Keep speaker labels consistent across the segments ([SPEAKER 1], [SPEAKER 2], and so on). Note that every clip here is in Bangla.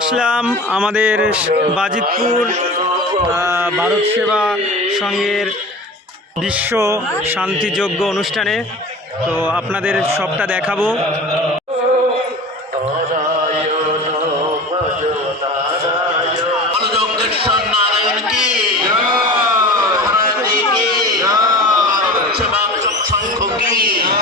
[SPEAKER 1] আসলাম আমাদের বাজিতপুর ভারত সেবা সংঘের বিশ্ব শান্তিযোগ্য অনুষ্ঠানে। তো আপনাদের সবটা দেখাবো।
[SPEAKER 2] যজ্ঞেশ্বর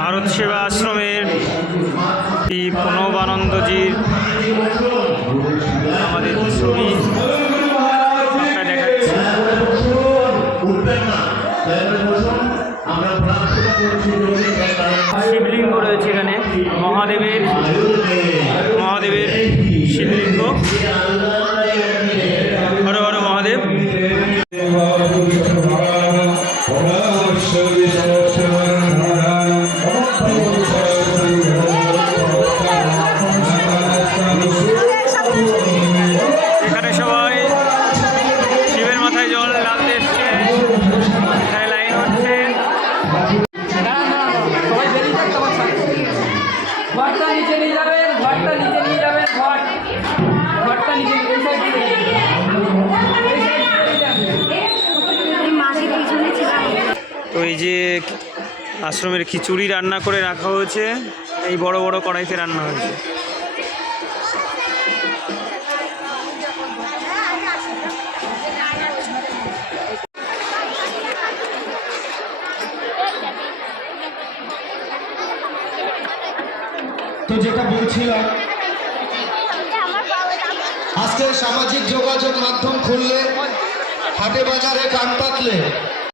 [SPEAKER 2] ভারত
[SPEAKER 1] সেবা আশ্রমের শ্রী প্রণবানন্দজির আমাদের ছবি। শিবলিঙ্গ রয়েছে এখানে। মহাদেবের মহাদেবের শিবলিঙ্গ। হর হর মহাদেব। এই যে আশ্রমের খিচুড়ি রান্না করে রাখা হয়েছে, এই বড় বড় কড়াইতে রান্না হয়েছে।
[SPEAKER 3] তো যেটা বলছিলাম, আজকে সামাজিক যোগাযোগ মাধ্যম খুললে, হাটে বাজারে কান পাতলে